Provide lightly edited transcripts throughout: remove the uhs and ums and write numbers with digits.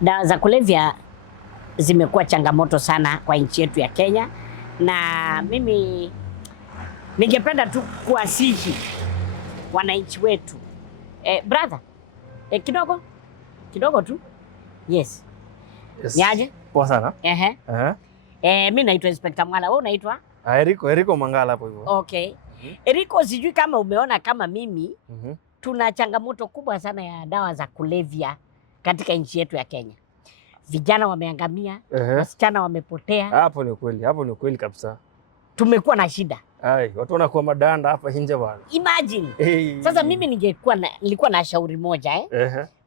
Dawa za kulevya zimekuwa changamoto sana kwa nchi yetu ya Kenya, na mimi ningependa tu kuwasihi wananchi wetu. Brother, kidogo tu. Yes. Niaje? Poa sana. Mimi naitwa Inspector Mwala. Wewe unaitwa? Eriko Mangala hapo hivyo. Okay. Eriko, sijui kama umeona kama mimi tuna changamoto kubwa sana ya dawa za kulevya katika nchi yetu ya Kenya. Vijana wameangamia, wasichana wamepotea. Hapo ni kweli kabisa. Tumekuwa na shida. Watu wanakuwa madanda hapa nje bwana. Imagine. Sasa mimi nilikuwa na shauri moja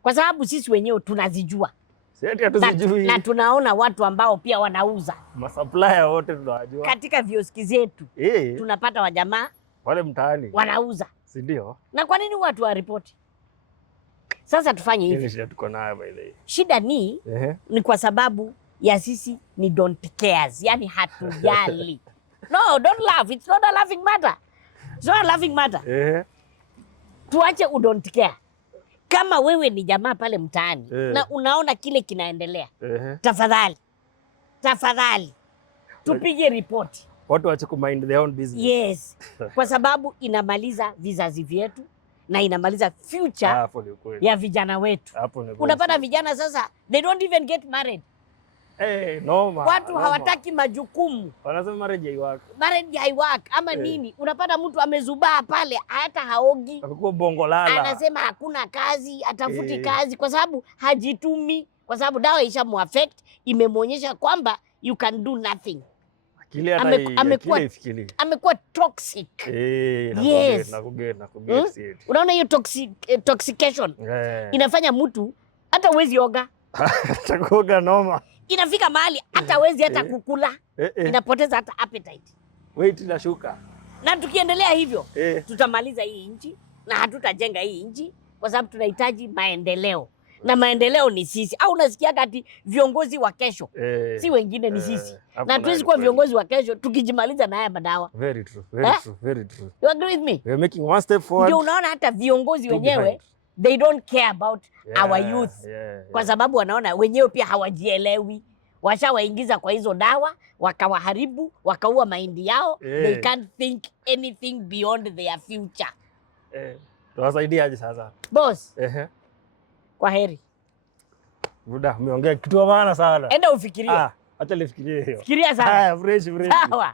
kwa sababu sisi wenyewe tunazijua. Sisi hatuzijui. Na tunaona watu ambao pia wanauza. Supplier wote tunawajua. Katika vioski zetu. Tunapata wajamaa wale mtaani wanauza. Si ndio? Na kwa nini watu waripoti? Sasa tufanye hivi. Ile shida tuko nayo by the way. Shida ni kwa sababu ya sisi ni don't cares. Yani hatujali. No, don't laugh. It's not a laughing matter. It's not a laughing matter. Tuache don't care. Kama wewe ni jamaa pale mtaani na unaona kile kinaendelea, tafadhali tupige ripoti. Watu waache ku mind their own business. Yes. Kwa sababu inamaliza vizazi vyetu na inamaliza future ya vijana wetu. Unapata vijana sasa, they don't even get married. Watu hawataki majukumu. Wanasema marriage haiwork ama nini. Unapata mtu amezubaa pale, hata haogi. Amekuwa bongo lala. Anasema hakuna kazi, atafuti kazi kwa sababu hajitumi, kwa sababu dawa ishamuaffect, imemwonyesha kwamba you can do nothing. Amekuwa toxic. Yes. Unaona hiyo toxication inafanya mtu hata huwezi oga. Atakuoga noma. Inafika mahali hata huwezi hata kukula. Inapoteza hata appetite. Weight inashuka. Na tukiendelea hivyo tutamaliza hii nchi na hatutajenga hii nchi, kwa sababu tunahitaji maendeleo. Na maendeleo ni sisi. Au unasikia kati viongozi wa kesho si wengine, ni sisi. Na tuwezi kuwa viongozi wa kesho tukijimaliza na haya madawa. Very true. You agree with me? We are making one step forward. Ndio unaona hata viongozi wenyewe they don't care about our youth. Kwa sababu wanaona wenyewe pia hawajielewi. Washawaingiza kwa hizo dawa, wakawaharibu, wakaua mahindi yao. They can't think anything beyond their future. Tunawasaidia aje sasa? Boss. Kwa heri. Buda, umeongea kitu maana sana. Enda ufikirie. Acha nifikirie hiyo. Fikiria sana. Fresh. Sawa.